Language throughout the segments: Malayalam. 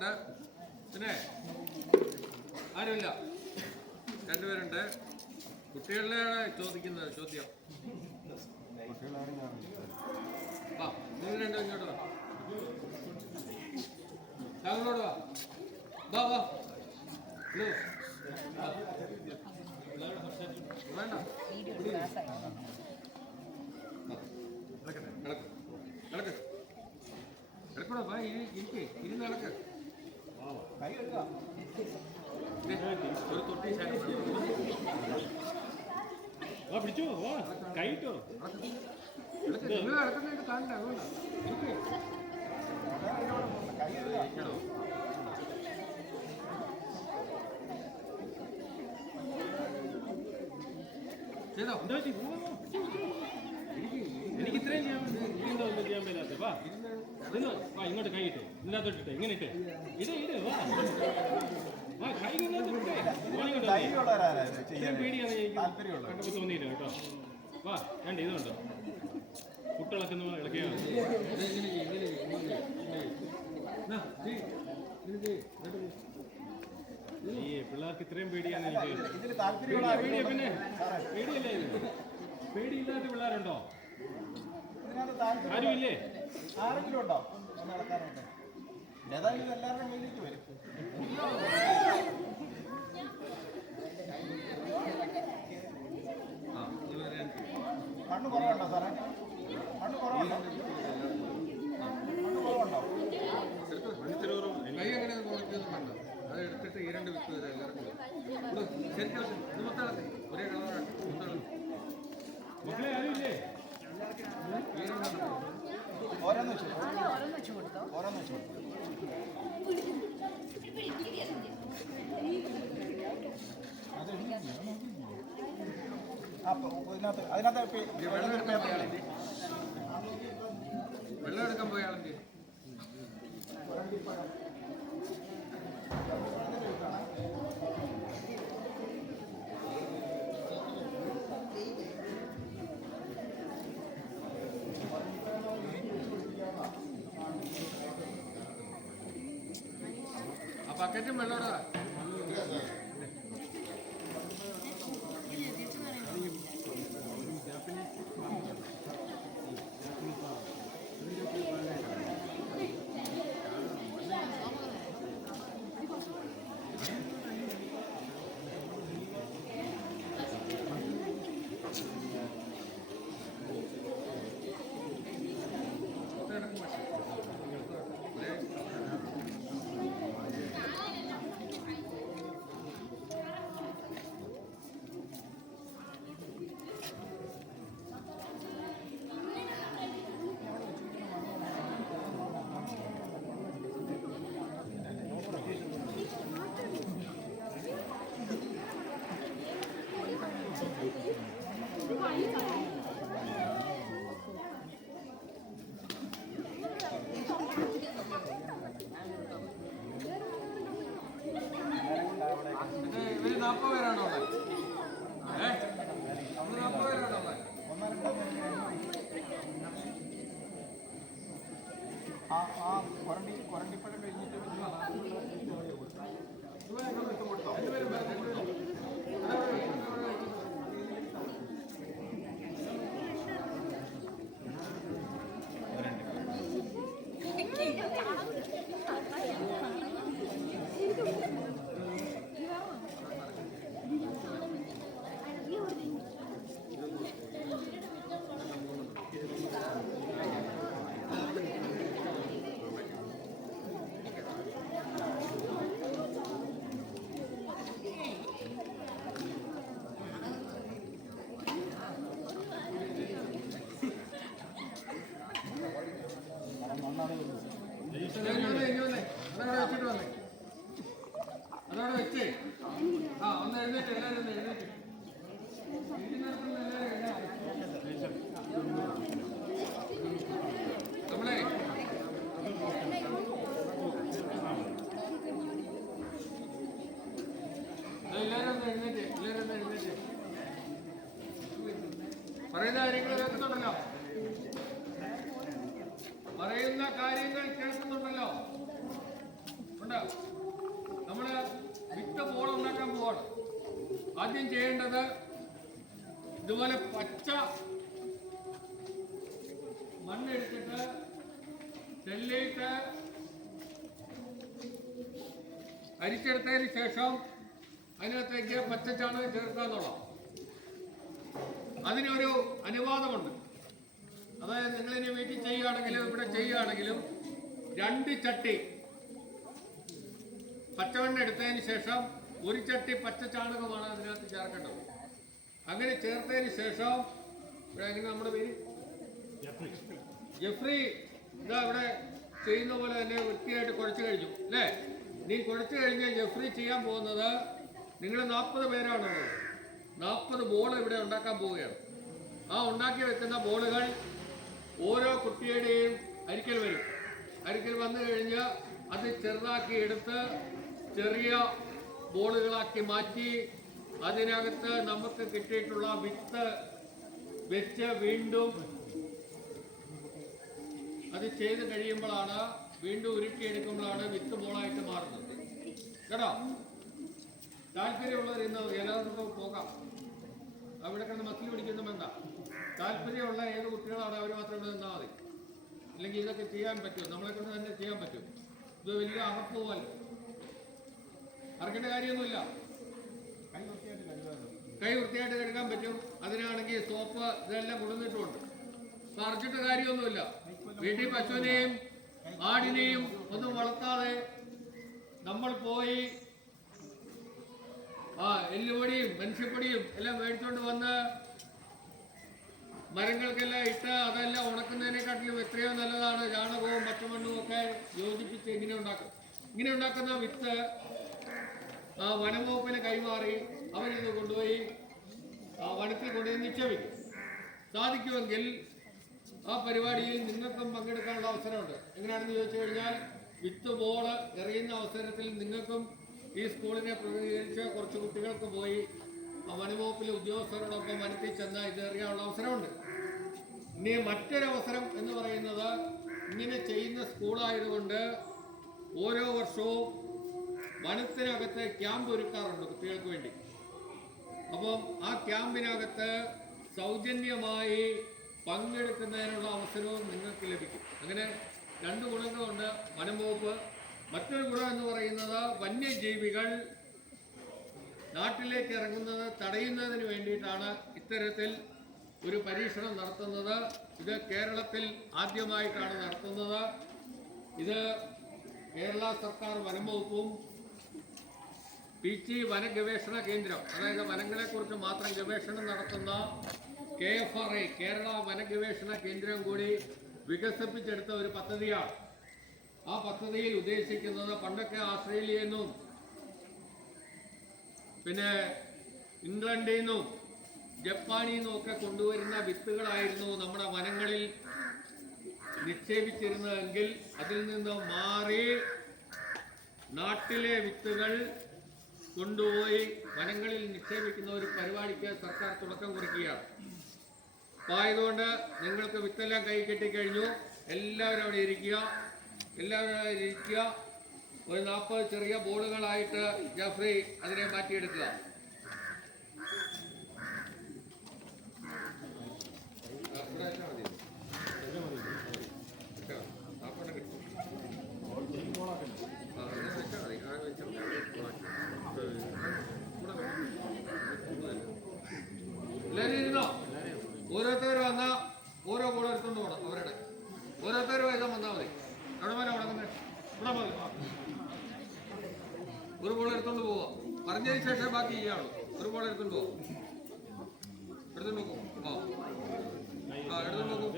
ഉണ്ട്. പിന്നെ ആരുമില്ല, രണ്ടുപേരുണ്ട്. കുട്ടികളിലാണ് ചോദിക്കുന്നത് ചോദ്യം. വാ, നിങ്ങൾ രണ്ടും ഇങ്ങോട്ട് വാ. താങ്കളോട് വാ. വാ വാ. വേണ്ട, കിടക്കൂടാ. വാ, ഇരിക്കേ, ഇരുന്ന് കിടക്ക്. ഒരു തൊട്ടി പിടിച്ചോ, കൈട്ടോ. നിങ്ങൾ കിടക്കുന്നതായിട്ട് കാണണ്ട, അതുകൊണ്ടാ. ചെയ്തോ. എനിക്ക് ഇത്രയും ചെയ്യാൻ ഒന്നും ചെയ്യാൻ പറ്റാത്ത. വാ വാ, ഇങ്ങോട്ട് കൈയിട്ട് ഇതിനകത്തോട്ടിട്ട് ഇങ്ങനെ ഇട്ട് ഇട് വാ വാ, കൈ പേടിയാണ് കണ്ടപ്പോൾ തോന്നിയില്ല കേട്ടോ. വാ, രണ്ട് ഇതുണ്ടോ കുട്ടികളൊക്കെ ഇളക്കിയാണ്. ഈ പിള്ളേർക്ക് ഇത്രയും പേടിയാണ് എനിക്ക്. പേടിയ പിന്നെ പേടിയല്ലേ ഇത്? പേടിയില്ലാത്ത പിള്ളേരുണ്ടോ? ആരും ഇല്ലേ? ആരെങ്കിലും ഉണ്ടോ നടക്കാനായിട്ട്? ഏതായാലും ഇത് എല്ലാവരുടെയും കയ്യിലേക്ക് വരും. കണ്ണ് കുറവുണ്ടോ സാറേ? കണ്ണ് കുറവുണ്ടോ? കണ്ണ് കുറവുണ്ടോ? കൈ എങ്ങനെ കൊടുക്കൊന്നും വേണ്ട. അത് എടുത്തിട്ട് ഈ രണ്ട് വിത്ത് തരാം എല്ലാവർക്കും. ശരിക്കും ഇത് മൊത്തം ഒരേ കളറാണ്. മക്കളെ ആരും ഇല്ലേ? ഓരോന്ന് വെച്ച് കൊടുത്തോ. ഓരോന്ന് വെച്ച് കൊടുത്തോ. അതിനകത്ത് വെള്ളം എടുക്കാൻ പോയ ആളെങ്കിൽ ആ ബക്കറ്റും വെള്ളോടാ. ഇവര് 40 പേരാണോ ഉള്ളത്? 40 പേരാണോ ഉള്ളത്? കൊരണ്ടിപ്പഴം കഴിഞ്ഞിട്ട് അതോടെ വെച്ചേ. ആ, ഒന്ന് എഴുന്നേറ്റ്, എല്ലാവരും ഒന്ന് എഴുന്നേറ്റ്. നമ്മളെ എല്ലാവരും ഒന്ന് എഴുന്നേറ്റ്, എല്ലാവരും ഒന്ന് എഴുന്നേറ്റ്. പറയുന്ന കാര്യങ്ങൾ കേൾക്കുന്നുണ്ടല്ലോ, പറയുന്ന കാര്യങ്ങൾ കേൾക്കുന്നുണ്ടല്ലോ. ഉണ്ട്. നമ്മൾ വിത്ത് ബോൾ ഉണ്ടാക്കാൻ പോവാണ്. ആദ്യം ചെയ്യേണ്ടത് ഇതുപോലെ പച്ച മണ്ണെടുത്തിട്ട് നെല്ലിട്ട് അരിച്ചെടുത്തതിന് ശേഷം അതിനകത്തേക്ക് പച്ചച്ചാണകം ചേർക്കുക എന്നുള്ളതാണ്. അതിനൊരു അനുവാദമുണ്ട്. അതായത് നിങ്ങളിനി വീട്ടിൽ ചെയ്യുകയാണെങ്കിലും ഇവിടെ ചെയ്യുകയാണെങ്കിലും 2 ചട്ടി പച്ചവെണ്ണ എടുത്തതിന് ശേഷം 1 ചട്ടി പച്ചച്ചാണകമാണ് അതിനകത്ത് ചേർക്കേണ്ടത്. അങ്ങനെ ചേർത്തതിന് ശേഷം ഇവിടെ എങ്ങനെ നമ്മുടെ പേര് ജെഫ്രി ഇതാ ഇവിടെ ചെയ്യുന്ന പോലെ തന്നെ വൃത്തിയായിട്ട് കുഴച്ച് കഴിഞ്ഞു അല്ലേ? നീ കുഴച്ച് കഴിഞ്ഞ് ജെഫ്രി ചെയ്യാൻ പോകുന്നത്, നിങ്ങൾ 40 പേരാണുള്ളത്, 40 ബോൾ ഇവിടെ ഉണ്ടാക്കാൻ പോവുകയാണ്. ആ ഉണ്ടാക്കി വെക്കുന്ന ബോളുകൾ ഓരോ കുട്ടിയുടെയും അരിക്കൽ വരും. അരിക്കൽ വന്നു കഴിഞ്ഞ് അത് ചെറുതാക്കി എടുത്ത് ചെറിയ ബോളുകളാക്കി മാറ്റി അതിനകത്ത് നമുക്ക് കിട്ടിയിട്ടുള്ള വിത്ത് വെച്ച് വീണ്ടും അത് ചെയ്ത് കഴിയുമ്പോഴാണ്, വീണ്ടും ഉരുട്ടിയെടുക്കുമ്പോഴാണ് വിത്ത് ബോളായിട്ട് മാറുന്നത്. കേട്ടോ? താല്പര്യമുള്ളവർ ഇന്ന് എല്ലാവർക്കും പോകാം. അവിടെ കിടന്ന് മസിൽ പിടിക്കുന്ന വേണ്ട. താല്പര്യമുള്ള ഏത് കുട്ടികളാണ് അവർ മാത്രം ഇവിടെ നിന്നാൽ മതി. അല്ലെങ്കിൽ ഇതൊക്കെ ചെയ്യാൻ പറ്റും, നമ്മളെ കൊണ്ട് തന്നെ ചെയ്യാൻ പറ്റും. ഇത് വലിയ അറപ്പ് പോലെ അറക്കേണ്ട കാര്യമൊന്നുമില്ല. കൈ വൃത്തിയായിട്ട് കഴുകാൻ പറ്റും. അതിനാണെങ്കിൽ സോപ്പ് ഇതെല്ലാം കൊണ്ടുവന്നിട്ടുമുണ്ട്. അപ്പൊ അറച്ചിട്ട് കാര്യമൊന്നുമില്ല. വീട്ടിൽ പശുവിനെയും ആടിനെയും ഒന്നും വളർത്താതെ നമ്മൾ പോയി എല്ലുപൊടിയും മനുഷ്യപ്പൊടിയും എല്ലാം മേടിച്ചുകൊണ്ട് വന്ന് മരങ്ങൾക്കെല്ലാം ഇട്ട് അതെല്ലാം ഉണക്കുന്നതിനെക്കാട്ടിലും എത്രയോ നല്ലതാണ് ചാണകവും പച്ചമണ്ണും ഒക്കെ യോജിപ്പിച്ച് ഇങ്ങനെ ഉണ്ടാക്കും. ഇങ്ങനെ ഉണ്ടാക്കുന്ന വിത്ത് വനംവകുപ്പിന് കൈമാറി അവരിത് കൊണ്ടുപോയി വനത്തിൽ കൊണ്ടുപോയി നിക്ഷേപിക്കും. സാധിക്കുമെങ്കിൽ ആ പരിപാടിയിൽ നിങ്ങൾക്കും പങ്കെടുക്കാനുള്ള അവസരമുണ്ട്. എങ്ങനെയാണെന്ന് ചോദിച്ചു കഴിഞ്ഞാൽ, വിത്ത് ബോള് എറിയുന്ന അവസരത്തിൽ നിങ്ങൾക്കും ഈ സ്കൂളിനെ പ്രതിനിധീകരിച്ച് കുറച്ച് കുട്ടികൾക്ക് പോയി വനംവകുപ്പിലെ ഉദ്യോഗസ്ഥരോടൊപ്പം വനത്തിൽ ചെന്ന് ഇത് എറിയാനുള്ള അവസരമുണ്ട്. ഇനി മറ്റൊരവസരം എന്ന് പറയുന്നത്, ഇങ്ങനെ ചെയ്യുന്ന സ്കൂളായതുകൊണ്ട് ഓരോ വർഷവും വനത്തിനകത്ത് ക്യാമ്പ് ഒരുക്കാറുണ്ട് കുട്ടികൾക്ക് വേണ്ടി. അപ്പം ആ ക്യാമ്പിനകത്ത് സൗജന്യമായി പങ്കെടുക്കുന്നതിനുള്ള അവസരവും നിങ്ങൾക്ക് ലഭിക്കും. അങ്ങനെ 2 ഗുണങ്ങളുണ്ട് വനം വകുപ്പ്. മറ്റൊരു ഗുണം എന്ന് പറയുന്നത്, വന്യജീവികൾ നാട്ടിലേക്ക് ഇറങ്ങുന്നത് തടയുന്നതിന് വേണ്ടിയിട്ടാണ് ഇത്തരത്തിൽ ഒരു പരീക്ഷണം നടത്തുന്നത്. ഇത് കേരളത്തിൽ ആദ്യമായിട്ടാണ് നടത്തുന്നത്. ഇത് കേരള സർക്കാർ വനം വകുപ്പും പീച്ചി വനഗവേഷണ കേന്ദ്രം, അതായത് വനങ്ങളെക്കുറിച്ച് മാത്രം ഗവേഷണം നടത്തുന്ന KFRA കേരള വനഗവേഷണ കേന്ദ്രം കൂടി വികസിപ്പിച്ചെടുത്ത ഒരു പദ്ധതിയാണ്. ആ പദ്ധതിയിൽ ഉദ്ദേശിക്കുന്നത്, പണ്ടൊക്കെ ഓസ്ട്രേലിയയിൽ നിന്നും പിന്നെ ഇംഗ്ലണ്ടിൽ നിന്നും ജപ്പാനിൽ നിന്നും ഒക്കെ കൊണ്ടുവരുന്ന വിത്തുകളായിരുന്നു നമ്മുടെ വനങ്ങളിൽ നിക്ഷേപിച്ചിരുന്നതെങ്കിൽ അതിൽ നിന്ന് മാറി നാട്ടിലെ വിത്തുകൾ കൊണ്ടുപോയി വനങ്ങളിൽ നിക്ഷേപിക്കുന്ന ഒരു പരിപാടിക്ക് സർക്കാർ തുടക്കം കുറിക്കുകയാണ്. അപ്പോൾ ആയതുകൊണ്ട് നിങ്ങൾക്ക് വിത്തെല്ലാം കൈ കെട്ടിക്കഴിഞ്ഞു. എല്ലാവരും അവിടെ ഇരിക്കുക, എല്ലാവരും അവിടെ ഇരിക്കുക. ഒരു 40 ചെറിയ ബോളുകളായിട്ട് ജാഫ്രി അതിനെ മാറ്റിയെടുക്കുക. എല്ലാവരും ഇരുന്നോ? ഓരോരുത്തർ വന്നാൽ ഓരോ ബോൾ എടുത്തുകൊണ്ട് പോകണം. അവരുടെ ഓരോരുത്തർ വേഗം വന്നാൽ മതി. എവിടെ പോലെ ഉണങ്ങുന്നത്? ഇവിടെ മതി. ഒരു ബോൾ എടുത്തോണ്ട് പോവാ. പറഞ്ഞതിന് ശേഷം ബാക്കി ചെയ്യാവുള്ളൂ. ഒരു ബോൾ എടുത്തോണ്ട് പോവാം. എടുത്തോണ്ട് നോക്കൂ. എടുത്തോണ്ട് നോക്കൂ.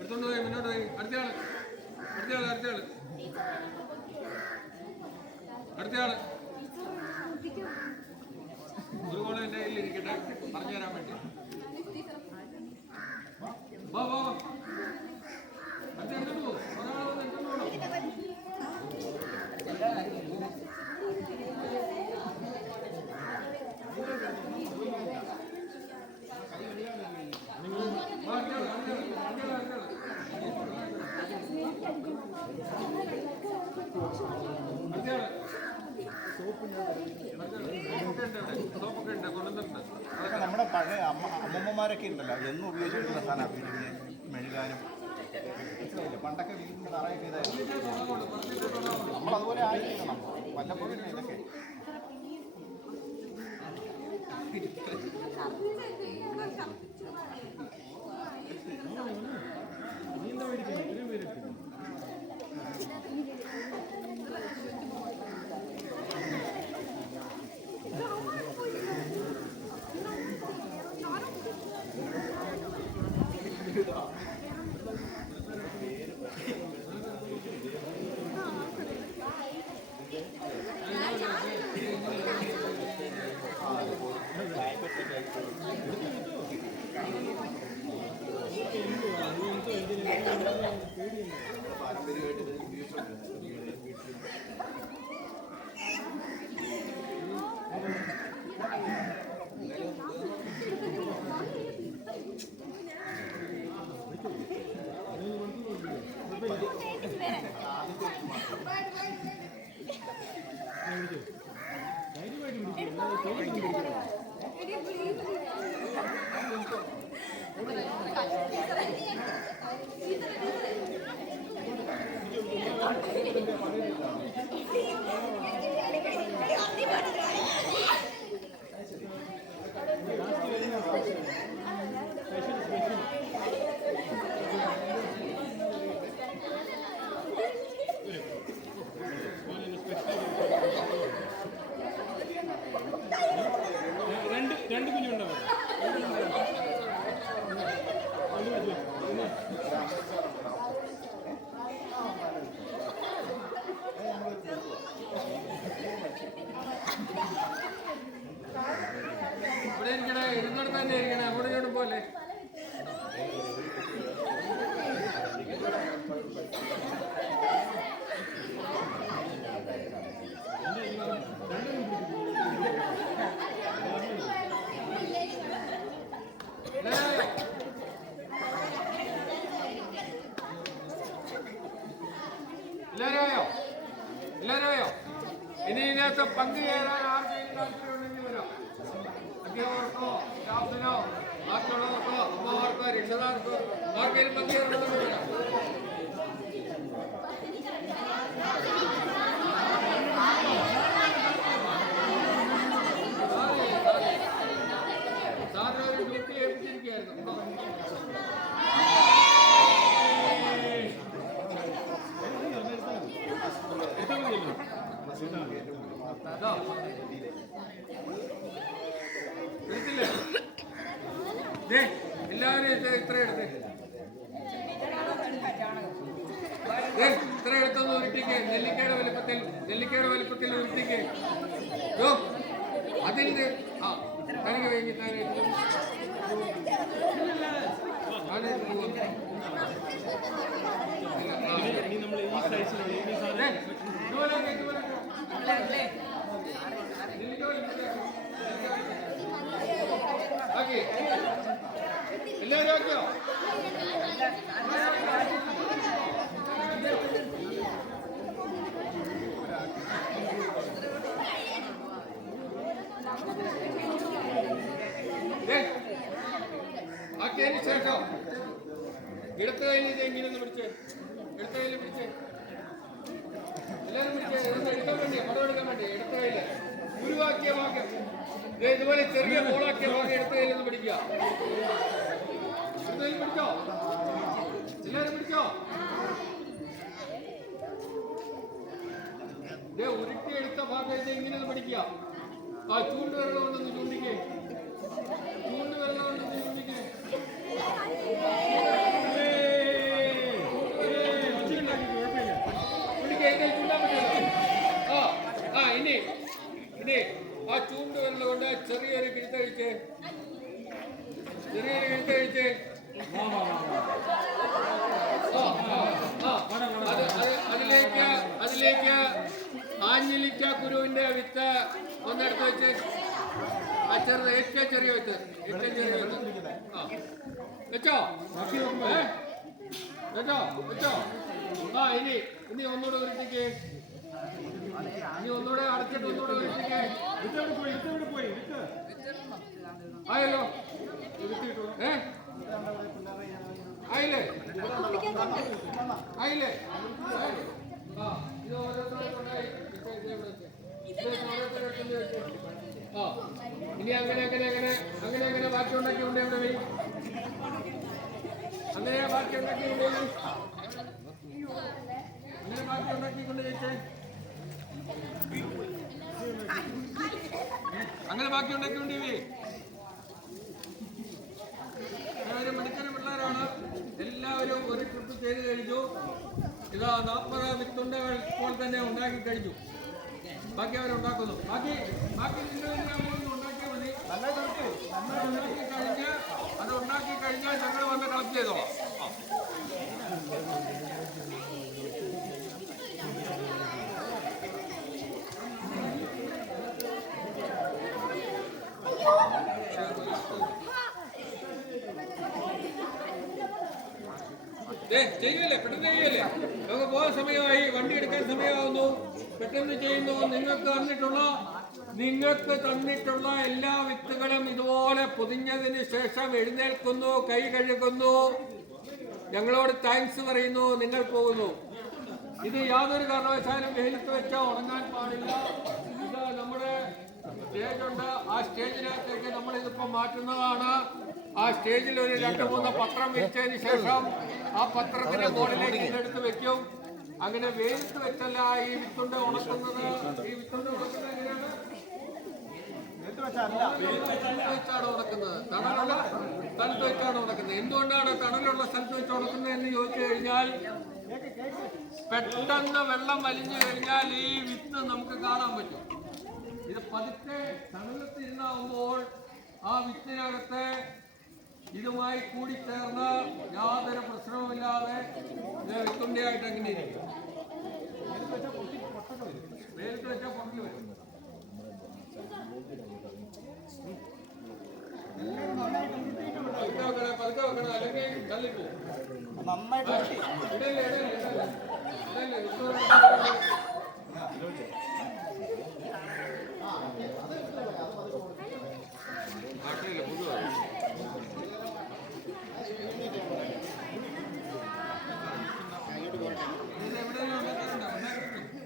എടുത്തോണ്ട് പോയി മുന്നോട്ട് പോയി. അടുത്തയാള് ഒരു ബോൾ എൻ്റെ കയ്യിൽ ഇരിക്കട്ടെ, പറഞ്ഞു തരാൻ വേണ്ടി. വാ അടുത്ത എടുത്തോണ്ട് പോകും. ഒരാൾ വന്ന് എടുത്തോണ്ട് പോകണം. അടുത്തയാള് സോപ്പൊക്കെ ഉണ്ട് കൊണ്ടുവന്നിട്ടുണ്ട്. അതൊക്കെ നമ്മുടെ പഴയ അമ്മമ്മമാരൊക്കെ ഉണ്ടല്ലോ എന്നും ഉപയോഗിച്ചിട്ടുള്ള സാധനമാണ് വീടിന് മെഴുകാനും. മനസ്സിലായില്ലേ? പണ്ടൊക്കെ വീടിൻ്റെ തറയൊക്കെ ഇതായിരുന്നു. നമ്മളതുപോലെ ആയിരിക്കണം വല്ലപ്പോഴും ഇല്ല ഇതൊക്കെ. രണ്ട് കുഞ്ഞുണ്ടാവും. ഇവിടെ ഇരിക്കണേ, ഇരുന്നിടത്ത് തന്നെ ഇരിക്കണേ, അവിടെ ഇങ്ങോട്ട് പോലെ. എല്ലാവരെയോ ഇനി ഇതിനകത്ത് പങ്കുചേരാൻ ആർക്കെങ്കിലും താല്പര്യമുണ്ടെങ്കിൽ വരാം. അധ്യാപകർക്കോ സ്റ്റാഫിനോ ബാക്കിയുള്ളവർക്കോ അമ്മമാർക്കോ രക്ഷിതാർക്കോ ആർക്കെങ്കിലും പങ്കുചേരണമെങ്കിൽ വരാം. സാറിന് ഒരു ഡ്യൂട്ടി ഏൽപ്പിച്ചിരിക്കുകയായിരുന്നു. എടുത്തില്ലേ? എല്ലാവരും ഇത്ര എടുത്ത് ഇത്ര എടുത്തൊന്ന് ഉരുട്ടിക്ക്. നെല്ലിക്കയുടെ വലുപ്പത്തിൽ ഉരുട്ടിക്ക്. അതിൽ തനിക്ക് വൈകിട്ടാൻ എല്ലാവരും ആക്കിയോ? ആക്കിയതിന് ശേഷം ഇടത്ത കയ്യിൽ ഇത് എങ്ങനെ ഒന്ന് പിടിച്ച്, ഇടത്ത കയ്യിൽ പിടിച്ച് എല്ലാവരും പിടിച്ച് എടുക്കാൻ വേണ്ടി പടം എടുക്കാൻ വേണ്ടി ഇടത്ത കയ്യില് ഗുരുവാക്കിയ വാക്ക് ഇതുപോലെ ചെറിയ ബോളാക്കിയ വാക്ക് ഇടത്ത കയ്യിൽ നിന്ന് പിടിക്കുക. ഇടത്ത കയ്യിൽ പിടിച്ചോ, എല്ലാവരും പിടിച്ചോ. ഉരുട്ടി എടുത്ത ഭാഗം ഇത് ഇങ്ങനെ ഒന്ന് പിടിക്കുക. ആ ചൂണ്ടുവിരളം കൊണ്ടൊന്ന് ചൂണ്ടിക്കേ, ചൂണ്ടുവിരളം കൊണ്ടൊന്ന് ചൂണ്ടിക്കേ. ഇനി ആ ചൂണ്ടുവിരൽ കൊണ്ട് ചെറിയൊരു കിഴുത്തഴിച്ച്, അതിലേക്ക് ആഞ്ഞിലിക്ക കുരുവിന്റെ വിത്ത് ഒന്നെടുത്ത് വെച്ച്, ആ ചെറുത് ഏറ്റവും ചെറിയ വിത്ത് വെച്ചോ. ആ ഇനി ഒന്നുകൂടെ ഉരുട്ടിക്ക്, ഇനി ഒന്നുകൂടെ അടച്ച് എടുത്തിട്ട് ഒന്നുകൂടെ ഒഴിപ്പിക്കേ. ഇതെവിടെ പോയി ഇതെവിടെ പോയി ഇതൊക്കെ ആയല്ലോ ആയില്ലേ ആയില്ലേ ആ ഇത് ഓരോരുത്തർക്കുണ്ടായി ആ ഇനി അങ്ങനെ അങ്ങനെ അങ്ങനെ അങ്ങനെ അങ്ങനെ ബാക്കി ഉണ്ടാക്കിയുണ്ട് എവിടെ പോയി അങ്ങനെ ബാക്കി ഉണ്ടാക്കിയുണ്ട് അങ്ങനെ ബാക്കി ഉണ്ടാക്കിക്കൊണ്ട് ചോദിച്ചേ അങ്ങനെ ബാക്കി ഉണ്ടാക്കിക്കൊണ്ട് എല്ലാവരും മിടുക്കന പിള്ളേരാണ്. എല്ലാവരും ഒരു ട്രിപ്പ് ചെയ്ത് കഴിഞ്ഞു. ഇതാ 40 വിത്തുണ്ടകൾ ഇപ്പോൾ തന്നെ ഉണ്ടാക്കി കഴിഞ്ഞു. ബാക്കി അവരുണ്ടാക്കുന്നു. ബാക്കി നിങ്ങൾ ഉണ്ടാക്കിയാൽ മതി. അത് ഉണ്ടാക്കി കഴിഞ്ഞാൽ ഞങ്ങൾ വന്ന് കളക്ട് ചെയ്തോളാം. ചെയ്യല്ലേ പെട്ടെന്ന് ചെയ്യല്ലേ നമുക്ക് പോകാൻ സമയമായി വണ്ടി എടുക്കാൻ സമയമാവുന്നു പെട്ടെന്ന് ചെയ്യുന്നു നിങ്ങൾക്ക് തന്നിട്ടുള്ള എല്ലാ വിത്തുകളും ഇതുപോലെ പൊതിഞ്ഞതിന് ശേഷം എഴുന്നേൽക്കുന്നു കൈ കഴുകുന്നു ഞങ്ങളോട് താങ്ക്സ് പറയുന്നു നിങ്ങൾ പോകുന്നു ഇത് യാതൊരു കാരണവശാലും വെയിലത്ത് വെച്ചാൽ ഉണങ്ങാൻ പാടില്ല ഇത് നമ്മുടെ സ്റ്റേജുണ്ട് ആ സ്റ്റേജിനകത്തേക്ക് നമ്മളിതിപ്പോൾ മാറ്റുന്നതാണ് ആ സ്റ്റേജിൽ ഒരു 2-3 പത്രം വെച്ചതിന് ശേഷം ആ പത്രത്തിന്റെ മുകളിലേക്ക് ഇതെടുത്ത് വെക്കും അങ്ങനെ വെയിലത്ത് വെച്ചല്ല ഈ വിത്തുണ്ട് ഉണക്കുന്നത് ഈ വിത്തുണ്ട് ഉണക്കുന്നത് എങ്ങനെയാണ് വെച്ചാണ് ഉണക്കുന്നത് തണലുള്ള സ്ഥലത്ത് വെച്ചാണ് ഉണക്കുന്നത് എന്തുകൊണ്ടാണ് തണലുള്ള സ്ഥലത്ത് വെച്ച് ഉണക്കുന്നത് എന്ന് ചോദിച്ചു കഴിഞ്ഞാൽ പെട്ടെന്ന് വെള്ളം വലിഞ്ഞു കഴിഞ്ഞാൽ ഈ വിത്ത് നമുക്ക് കാണാൻ പറ്റും ഇത് പതുക്കെ തണലത്തിരുന്നാവുമ്പോൾ ആ വിത്തിനകത്ത് ഇതുമായി കൂടിച്ചേർന്ന് യാതൊരു പ്രശ്നവുമില്ലാതെ ഇത് വിത്തുണ്ടയായിട്ട് അങ്ങനെ ഇരിക്കും വെയിലത്ത് വെച്ചാൽ പൊട്ടി വരും പതുക്കെ വെക്കണം അല്ലെങ്കിൽ തള്ളിപ്പോവും നാട്ടിലെ പൊതുവാണ്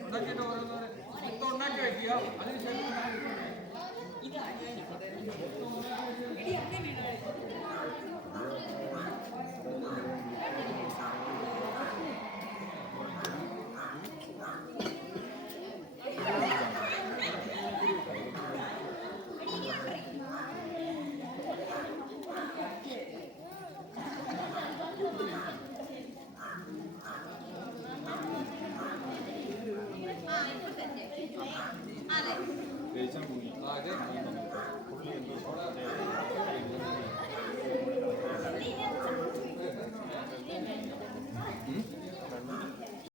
ഉണ്ടാക്കിയിട്ട് ഓരോന്നോരെ മൊത്തം ഉണ്ടാക്കി വയ്ക്കുക അതിനുശേഷം അതെ